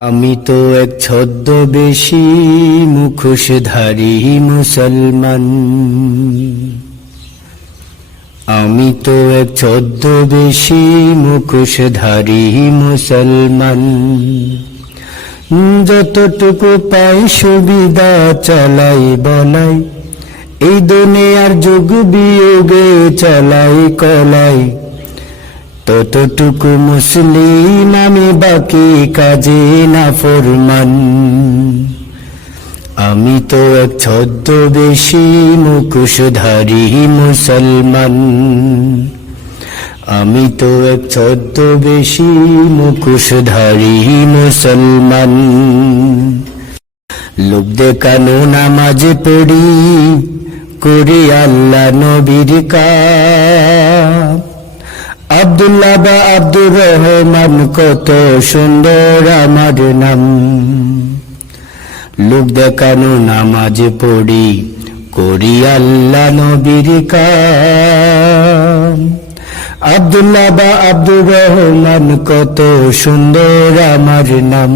আমি তো এক ছদ্মবেশী মুখোশধারী মুসলমান। আমি তো এক ছদ্মবেশী মুখোশধারী মুসলমান। যতটুকু পাই সুবিধা চালাই বলাই, এই দুনিয়ার যুগ বিয়োগে চালাই কলাই। ততটুকু মুসলিম আমি, বাকি কাজে নাফরমান। আমি তো এক ছদ্মবেশী মুখোশধারী মুসলমান। আমি তো এক ছদ্মবেশী মুখোশধারী মুসলমান। লোক দেখানো নামাজ পড়ি, করি আল্লাহ নবীর কাজ। আব্দুল্লাহ বা আব্দুর রহমান, কত সুন্দর আমার নাম। লোক দেখানো নামাজ পড়ি, করি আল্লাহ নবীর কাজ। আব্দুল্লাহ বা আব্দুর রহমান, কত সুন্দর আমার নাম।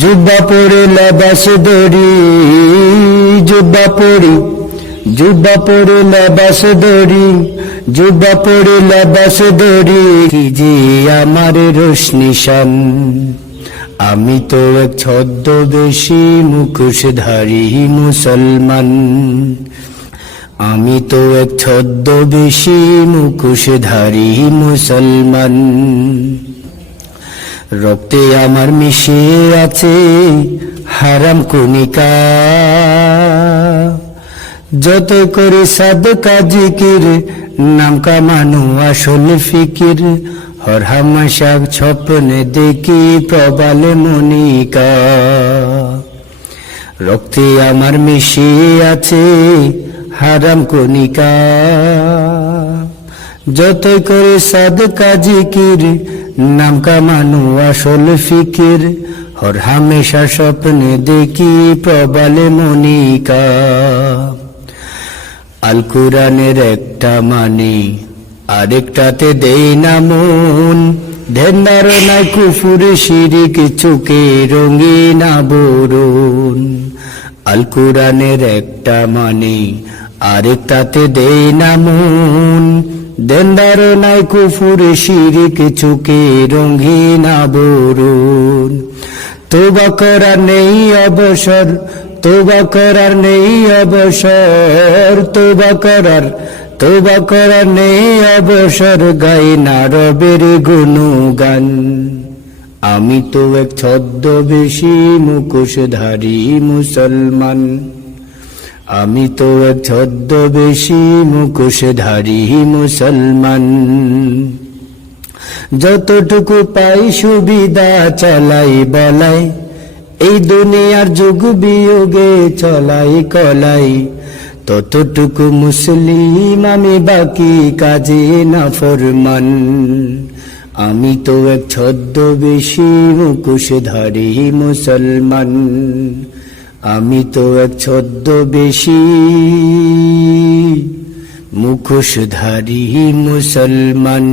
জুব্বা পরে লেবাস ধরি, জুব্বা পরি, জুব্বা পরে লেবাস ধরি, জুব্বা পরে লেবাস ধরি, কি যে আমার রোশনিশান। আমি তো এক ছদ্মবেশী মুখোশধারী মুসলমান। আমি তো এক ছদ্মবেশী মুখোশধারী মুসলমান। রক্তে আমার মিশে আছে হারাম কণিকা। যত করে সাদকা জিকির, নাম কামানো আসল ফিকির। হর হামেশা স্বপ্নে দেখি প্রবালে মনিকা। রক্তে আমার মিশে আছে হারাম কণিকা। যত করে সাদকা জিকির, নাম কামানো আসল ফিকির। হর হামেশা স্বপ্নে দেখি প্রবালে মনিকা। আল কুরআনের একটা মানে, আরেকটাতে দেই না মন। ধ্যান ধারণায় কুফুর শিরিক, চোখে রঙিন আবরণ। আল কুরআনের একটা মানে, আরেকটাতে দেই না মন। ধ্যান ধারণায় কুফুর শিরিক, চোখে রঙিন আবরণ। তওবা করার নেই অবসর, তওবা করার নেই অবসর। তওবা করার নেই অবসর, গাই না রবের গুণগান। আমি তো এক ছদ্মবেশী মুখোশধারী মুসলমান। আমি তো এক ছদ্মবেশী মুখোশধারী মুসলমান। যতটুকু পাই সুবিধা চালাই বলাই, এই দুনিয়ার যুগ বিয়োগে চলাই কলাই। ততটুকু মুসলিম আমি, বাকি কাজে নাফরমান। আমি তো এক ছদ্মবেশী মুখোশধারী মুসলমান। আমি তো এক ছদ্মবেশী মুখোশধারী মুসলমান।